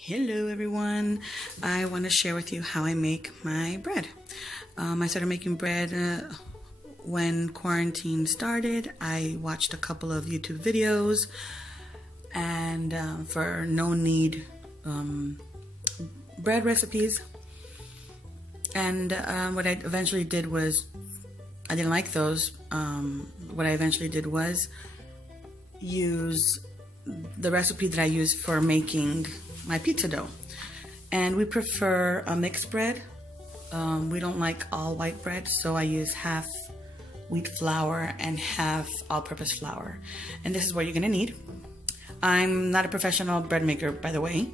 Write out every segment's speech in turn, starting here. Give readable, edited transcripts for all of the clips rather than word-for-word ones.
Hello everyone, I want to share with you how I make my bread. I started making bread when quarantine started. I watched a couple of YouTube videos and for no knead bread recipes, and what I eventually did was, I didn't like those. What I eventually did was use the recipe that I use for making my pizza dough, and we prefer a mixed bread. We don't like all white bread, so I use half wheat flour and half all-purpose flour, and this is what you're gonna need. I'm not a professional bread maker, by the way,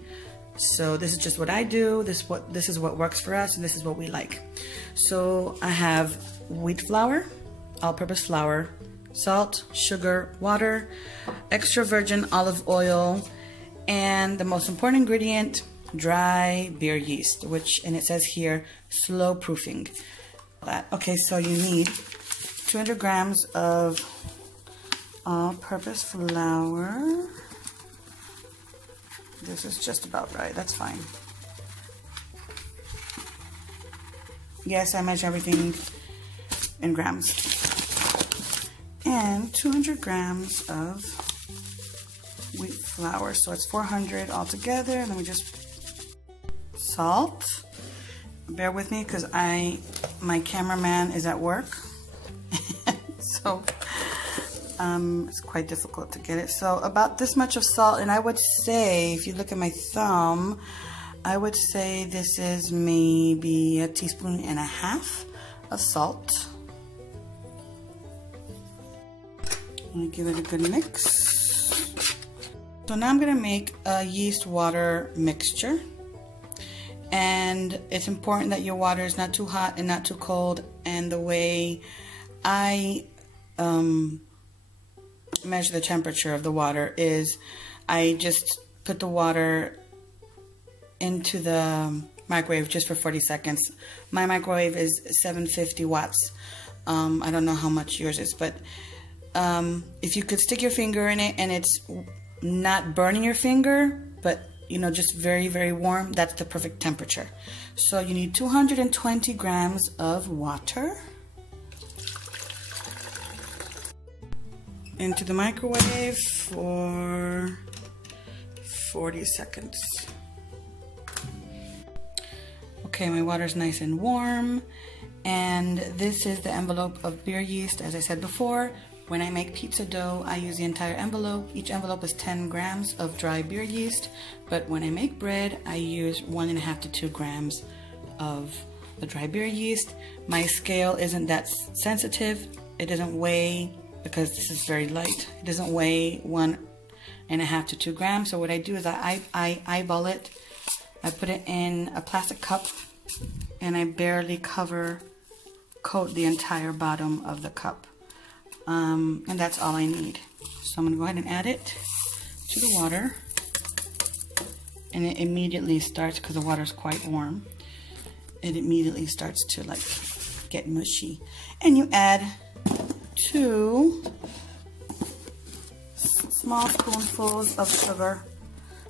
so this is just what I do. This is what works for us, and this is what we like. So I have wheat flour, all-purpose flour, salt, sugar, water, extra virgin olive oil, and the most important ingredient, dry beer yeast, and it says here slow proofing. Okay, so you need 200 grams of all-purpose flour. This is just about right, that's fine. Yes, I measure everything in grams. And 200 grams of wheat flour, so it's 400 altogether. And then we just salt. Bear with me because my cameraman is at work, so it's quite difficult to get it. So about this much of salt, and I would say, if you look at my thumb, I would say this is maybe 1.5 teaspoons of salt. I'm gonna give it a good mix. So now I'm gonna make a yeast water mixture, and it's important that your water is not too hot and not too cold. And the way I measure the temperature of the water is I just put the water into the microwave just for 40 seconds. My microwave is 750 watts. I don't know how much yours is, but if you could stick your finger in it and it's not burning your finger, but you know, just very, very warm, that's the perfect temperature. So you need 220 grams of water into the microwave for 40 seconds. Okay, my water's nice and warm, and this is the envelope of beer yeast. As I said before, when I make pizza dough, I use the entire envelope. Each envelope is 10 grams of dry beer yeast, but when I make bread, I use 1.5 to 2 grams of the dry beer yeast. My scale isn't that sensitive. It doesn't weigh, because this is very light, it doesn't weigh 1.5 to 2 grams. So what I do is I eyeball it. I put it in a plastic cup, and I barely coat the entire bottom of the cup. And that's all I need. So I'm gonna go ahead and add it to the water, and it immediately starts, because the water is quite warm, it immediately starts to like get mushy. And you add 2 small spoonfuls of sugar.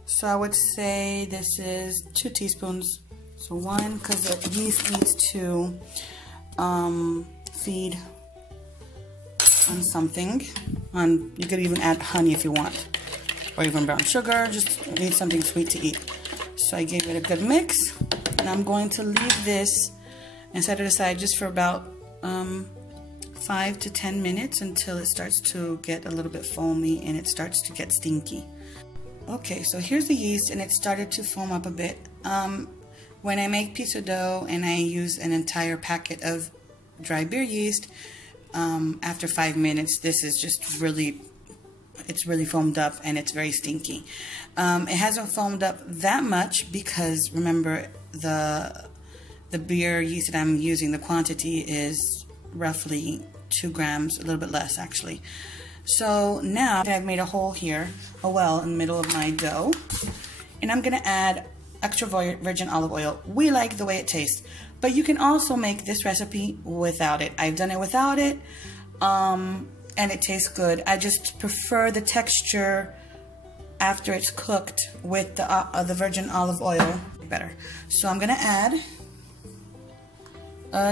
So I would say this is 2 teaspoons. So 1, because the yeast needs to feed on something. You could even add honey if you want, or even brown sugar. Just need something sweet to eat. So I gave it a good mix, and I'm going to leave this and set it aside just for about 5 to 10 minutes until it starts to get a little bit foamy and it starts to get stinky. Okay, so here's the yeast, and it started to foam up a bit. When I make pizza dough and I use an entire packet of dry beer yeast, after 5 minutes, this is just really, it's really foamed up and it's very stinky. It hasn't foamed up that much because, remember, the beer yeast that I'm using, the quantity is roughly 2 grams, a little bit less actually. So now I've made a hole here, a well in the middle of my dough, and I'm gonna add extra virgin olive oil. We like the way it tastes, but you can also make this recipe without it. I've done it without it, and it tastes good. I just prefer the texture after it's cooked with the virgin olive oil better. So I'm gonna add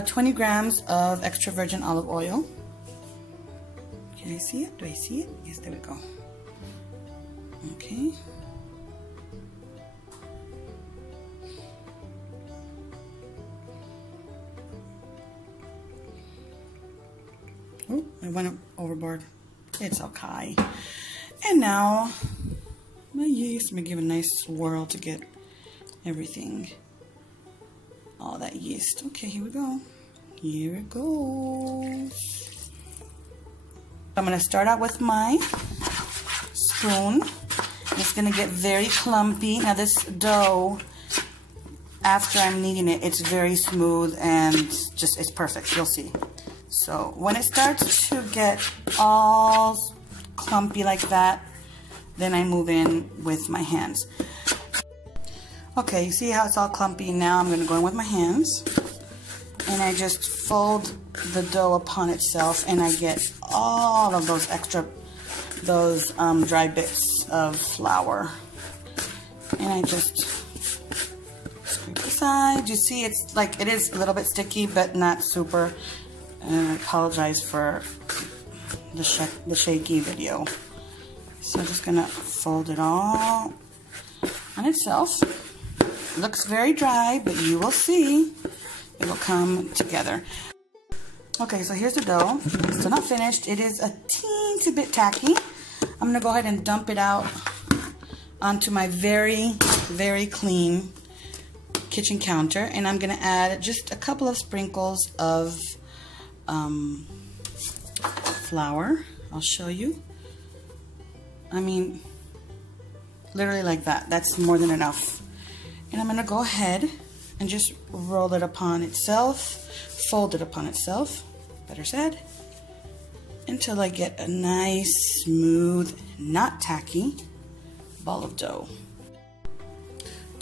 20 grams of extra virgin olive oil. Can I see it? Do I see it? Yes, there we go. Okay. Oh, I went overboard. It's okay. And now my yeast. I'm gonna give a nice swirl to get everything, all that yeast. Okay, here we go. Here it goes. I'm gonna start out with my spoon. It's gonna get very clumpy. Now this dough, after I'm kneading it, it's very smooth and just, it's perfect, you'll see. So when it starts to get all clumpy like that, then I move in with my hands. Okay, you see how it's all clumpy? Now I'm gonna go in with my hands and I just fold the dough upon itself and I get all of those extra, dry bits of flour. And I just scrape the sides. You see it's like, it is a little bit sticky, but not super. And I apologize for the shaky video. So I'm just gonna fold it all on itself. It looks very dry, but you will see it will come together. Okay, so here's the dough. It's still not finished. It is a teensy bit tacky. I'm gonna go ahead and dump it out onto my very, very clean kitchen counter, and I'm gonna add just a couple of sprinkles of flour. I'll show you. I mean, literally like that. That's more than enough. And I'm gonna go ahead and just roll it upon itself, fold it upon itself, better said, until I get a nice, smooth, not tacky ball of dough.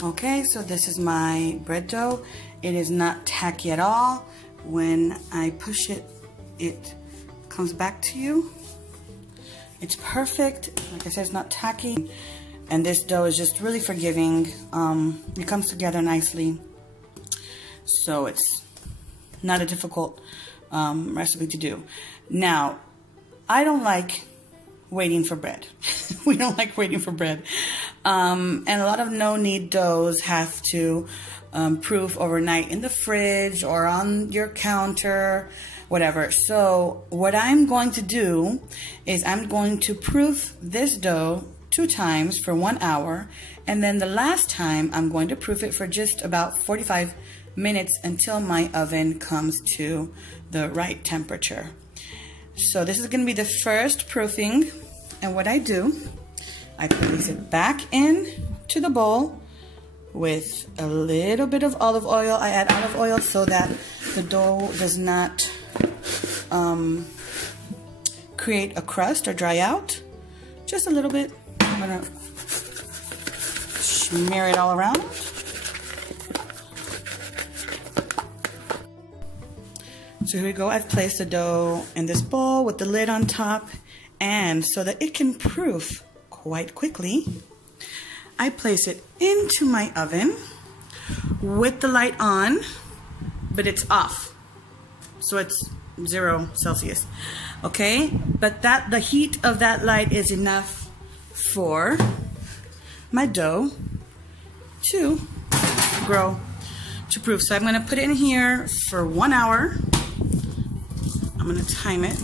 Okay, so this is my bread dough. It is not tacky at all. When I push it, it comes back to you. It's perfect. Like I said, it's not tacky. And this dough is just really forgiving. It comes together nicely. So it's not a difficult recipe to do. Now, I don't like waiting for bread. We don't like waiting for bread. And a lot of no-knead doughs have to proof overnight in the fridge or on your counter, whatever. So what I'm going to do is I'm going to proof this dough 2 times for 1 hour, and then the last time I'm going to proof it for just about 45 minutes until my oven comes to the right temperature. So this is going to be the first proofing, and what I do, I place it back in to the bowl with a little bit of olive oil. I add olive oil so that the dough does not create a crust or dry out. Just a little bit. I'm gonna smear it all around. So here we go. I've placed the dough in this bowl with the lid on top, and so that it can proof quite quickly, I place it into my oven with the light on, but it's off. So it's 0 Celsius. Okay? But the heat of that light is enough for my dough to grow, to proof. So I'm going to put it in here for 1 hour. I'm going to time it,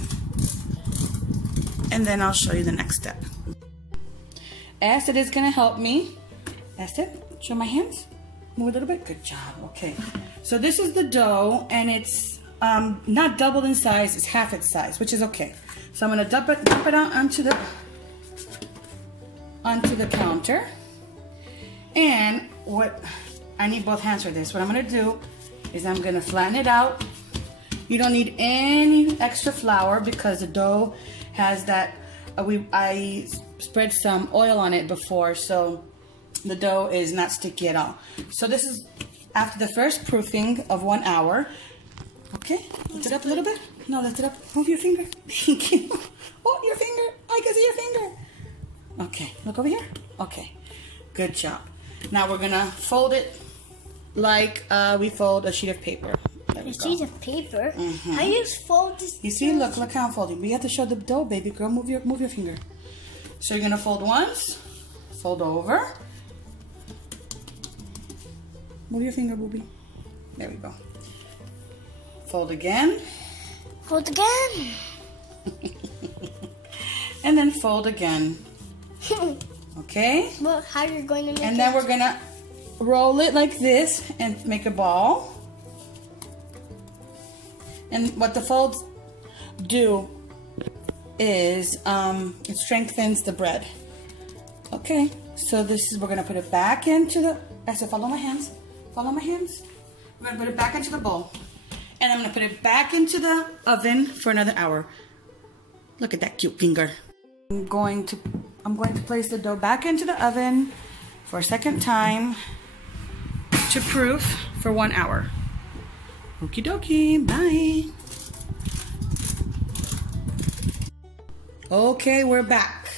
and then I'll show you the next step. Acid is going to help me. Acid, show my hands. Move a little bit. Good job. Okay. So this is the dough, and it's not doubled in size. It's half its size, which is okay. So I'm going to dump it out onto the counter. And what I need both hands for this. What I'm going to do is I'm going to flatten it out. You don't need any extra flour because the dough has that. I spread some oil on it before, so the dough is not sticky at all. So this is after the first proofing of 1 hour. Okay, lift it up a little bit. No, lift it up. Move your finger. Thank you. Oh, your finger. I can see your finger. Okay, look over here. Okay, good job. Now we're gonna fold it like we fold a sheet of paper. A sheet of paper? How do you fold this? You see, look how I'm folding. But you have to show the dough, baby girl. Move your finger. So you're gonna fold once, fold over. Move your finger, booby. There we go. Fold again. Fold again. And then fold again. Okay? Well, how are you going to make it? And then we're gonna roll it like this and make a ball. And what the folds do is it strengthens the bread. Okay, so this is, we're gonna put it back into the, I said follow my hands. Follow my hands. We're gonna put it back into the bowl. And I'm gonna put it back into the oven for another hour. Look at that cute finger. I'm going to place the dough back into the oven for a second time to proof for 1 hour. Okie dokie, bye. Okay, we're back.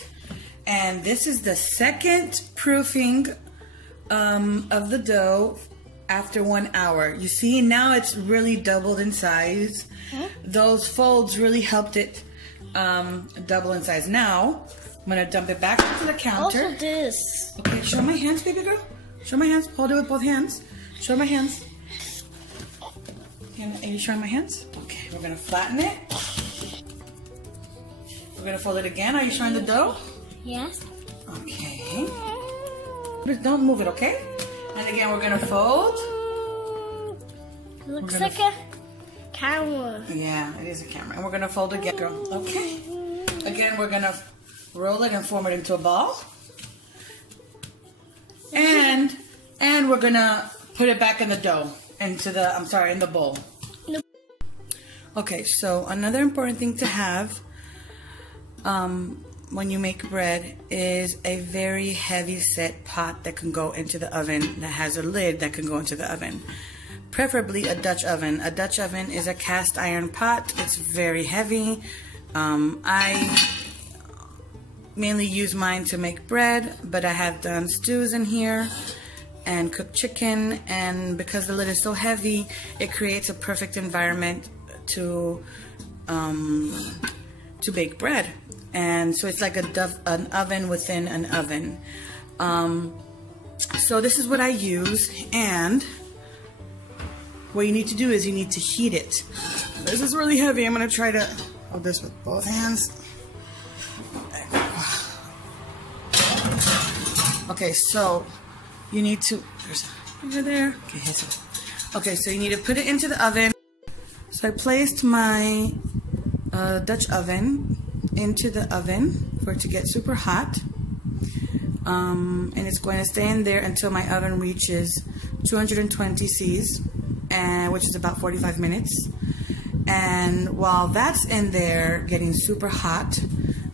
And this is the second proofing of the dough after 1 hour. You see, now it's really doubled in size. Those folds really helped it double in size. Now, I'm gonna dump it back into the counter. Also this. Okay, show my hands, baby girl. Show my hands. Hold it with both hands. Show my hands. Are you showing my hands? Okay, we're gonna flatten it. We're gonna fold it again. Are you showing the dough? Yes. Okay. Just don't move it, okay? And again, we're gonna fold. Looks like a camera. Yeah, it is a camera. And we're gonna fold again, girl. Okay. Again, we're gonna roll it and form it into a ball. And we're gonna put it back in the dough. In the bowl. Nope. Okay, so another important thing to have when you make bread is a very heavy set pot that can go into the oven, that has a lid that can go into the oven. Preferably a Dutch oven. A Dutch oven is a cast iron pot. It's very heavy. I mainly use mine to make bread, but I have done stews in here and cooked chicken, and because the lid is so heavy, it creates a perfect environment to bake bread. And so it's like an oven within an oven. So this is what I use, and what you need to do is you need to heat it. This is really heavy. I'm gonna try to hold this with both hands. Okay, so you need to, there's over there. Okay, here's it. Okay, so you need to put it into the oven. So I placed my Dutch oven into the oven for it to get super hot. And it's going to stay in there until my oven reaches 220 C's, which is about 45 minutes. And while that's in there getting super hot,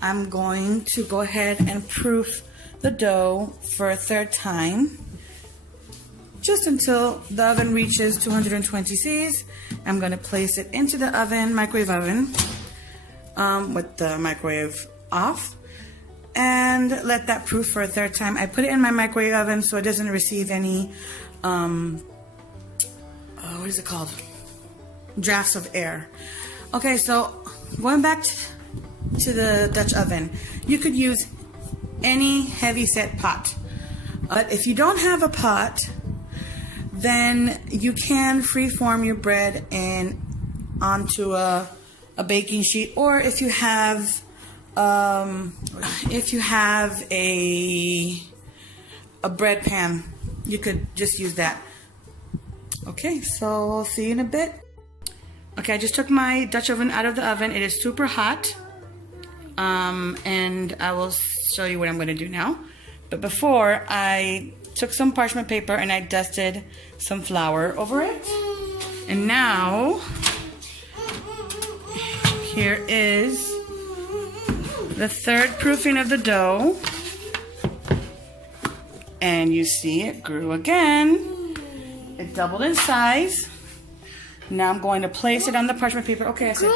I'm going to go ahead and proof the dough for a third time, just until the oven reaches 220 C's. I'm going to place it into the oven, microwave oven, with the microwave off, and let that proof for a third time. I put it in my microwave oven so it doesn't receive any, what is it called? Drafts of air. Okay, so going back to the Dutch oven, you could use any heavy set pot. But if you don't have a pot, then you can freeform your bread onto a baking sheet, or if you have a bread pan, you could just use that. Okay, so I'll see you in a bit. Okay, I just took my Dutch oven out of the oven. It is super hot, and I will show you what I'm going to do now. But before, I took some parchment paper and I dusted some flour over it. And now, here is the third proofing of the dough. And you see it grew again. It doubled in size. Now I'm going to place it on the parchment paper. Okay, I said,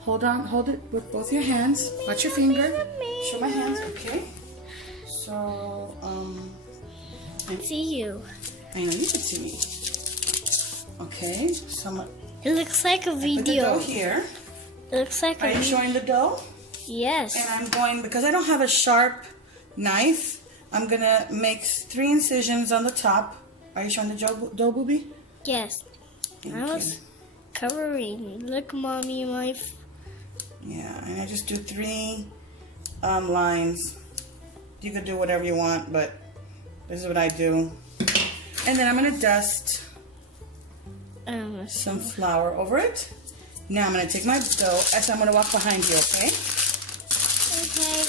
hold on, hold it with both your hands. Watch your finger. Show my hands, okay. So, See you. I know you can see me. Okay, so It looks like a put the video. dough here. It looks like Are a you video. showing the dough? Yes. And I'm going, because I don't have a sharp knife, I'm gonna make 3 incisions on the top. Are you showing the dough, Booby? Yes. Thank I was you. covering. Look, Mommy, my. Yeah, and I just do 3 lines. You could do whatever you want, but this is what I do. And then I'm gonna dust some flour over it. Now I'm gonna take my dough, so I'm gonna walk behind you, okay? Okay.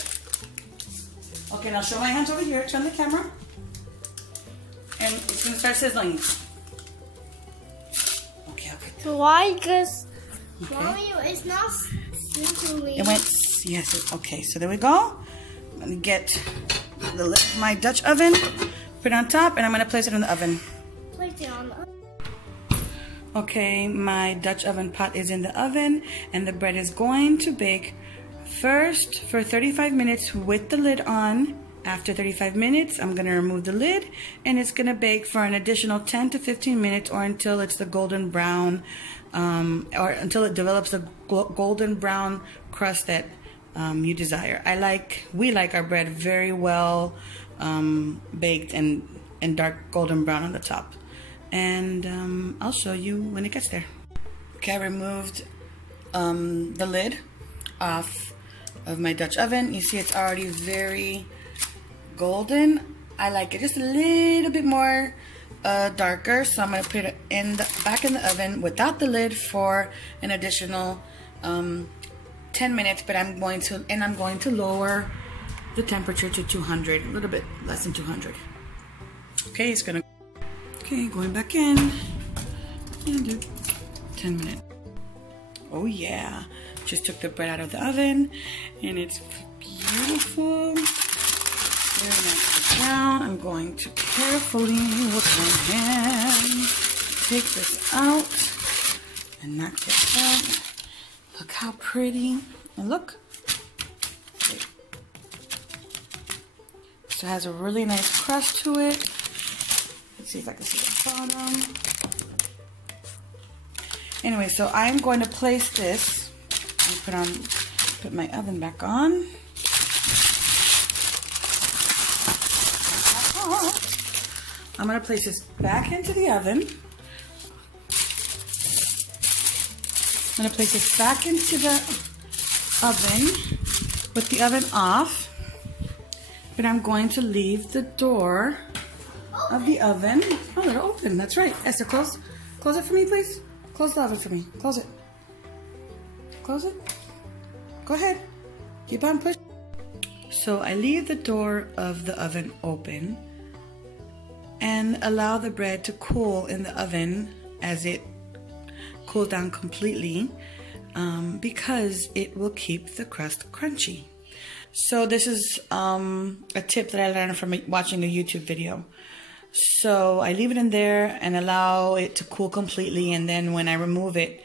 Okay, now show my hands over here, turn the camera. And it's gonna start sizzling. Okay, okay. Why? Because Okay. Mommy, it's not sizzling. It went, yes, okay, so there we go. I'm gonna get the lid of my Dutch oven, put it on top, and I'm gonna place it in the oven. Place it on the. Okay, my Dutch oven pot is in the oven, and the bread is going to bake first for 35 minutes with the lid on. After 35 minutes, I'm gonna remove the lid, and it's gonna bake for an additional 10 to 15 minutes, or until it's the golden brown, or until it develops the golden brown crust that you desire. We like our bread very well baked and dark golden brown on the top. And I'll show you when it gets there. Okay, I removed the lid off of my Dutch oven. You see it's already very golden. I like it just a little bit more darker, so I'm gonna put it back in the oven without the lid for an additional 10 minutes. But I'm going to lower the temperature to 200, a little bit less than 200. Okay, going back in and do 10 minutes. Oh yeah, just took the bread out of the oven, and it's beautiful. Very nice brown. I'm going to carefully with my hand take this out and knock this out. Look how pretty. And look. So it has a really nice crust to it. Let's see if I can see the bottom. Anyway, so I'm going to place this and put my oven back on. I'm going to place this back into the oven. I'm going to place this back into the oven with the oven off. But I'm going to leave the door of the oven. Oh, they're open. That's right. Esther, close it for me, please. Close the oven for me. Close it. Close it. Go ahead. Keep on pushing. So I leave the door of the oven open and allow the bread to cool in the oven as it cools down completely, because it will keep the crust crunchy. So this is a tip that I learned from watching a YouTube video. So I leave it in there and allow it to cool completely, and then when I remove it,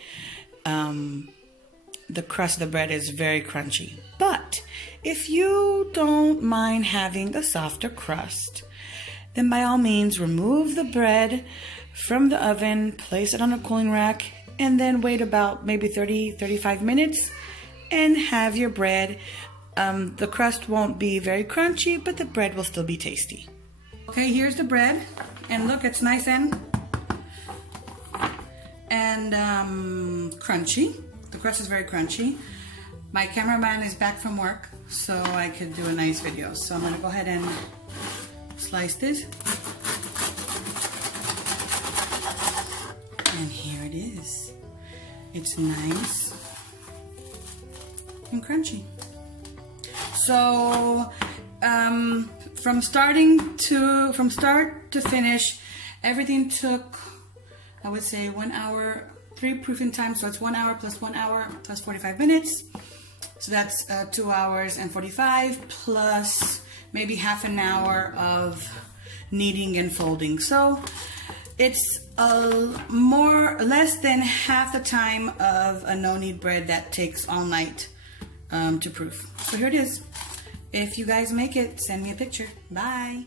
the crust of the bread is very crunchy. But if you don't mind having a softer crust, then by all means remove the bread from the oven, place it on a cooling rack, and then wait about maybe 30-35 minutes and have your bread. The crust won't be very crunchy, but the bread will still be tasty. Okay, here's the bread, and look, it's nice and crunchy. The crust is very crunchy. My cameraman is back from work, so I could do a nice video. So I'm gonna go ahead and slice this. And here it is. It's nice and crunchy. So from start to finish, everything took, I would say, 1 hour, 3 proofing time. So it's 1 hour plus 1 hour plus 45 minutes. So that's 2 hours and 45 plus maybe half an hour of kneading and folding. So it's less than half the time of a no-knead bread that takes all night to proof. So here it is. If you guys make it, send me a picture. Bye.